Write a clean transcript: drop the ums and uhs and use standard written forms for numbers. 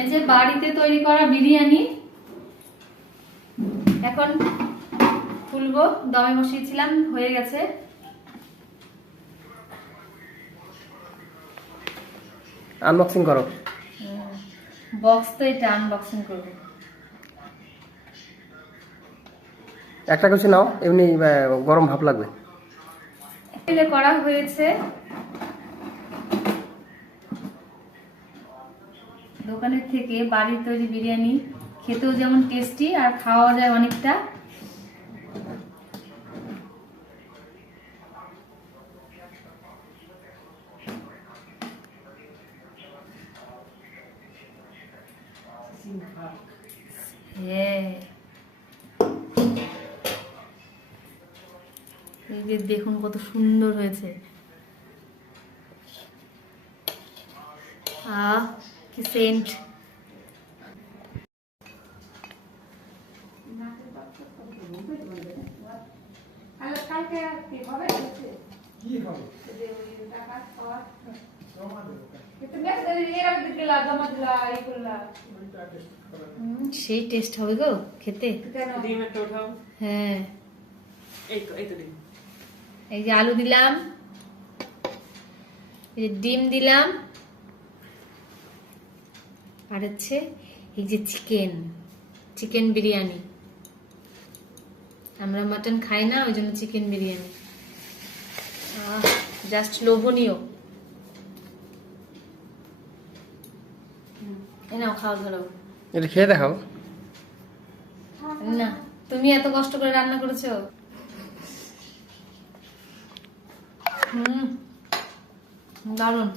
এই যে বাড়িতে তৈরি করা বিরিয়ানি এখন খুলবো। দমে বসিয়েছিলাম, হয়ে গেছে। আনবক্সিং করো। বক্স তো এটা আনবক্সিং করবো। একটা কিছু নাও, এমনি গরম ভাব লাগবে। তেলে করা হয়েছে। দোকানের থেকে বাড়ির তৈরি বিরিয়ানি খেতেও যেমন টেস্টি আর খাওয়া যায় অনেকটা। হ্যাঁ, এই যে দেখুন কত সুন্দর হয়েছে। আহ, কি সেন্ট। সেই টেস্ট হবে গো খেতে। হ্যাঁ, এই যে আলু দিলাম, এই যে ডিম দিলাম, আর হচ্ছে এই যে চিকেন বিরিয়ানি। আমরা মাটন খাই না, ওই জন্য চিকেন বিরিয়ানি। জাস্ট লোভনীয়। নাও খাওয়া ধরো। এটা খেয়ে দেখাও। না, তুমি এত কষ্ট করে রান্না করেছো। দারুন।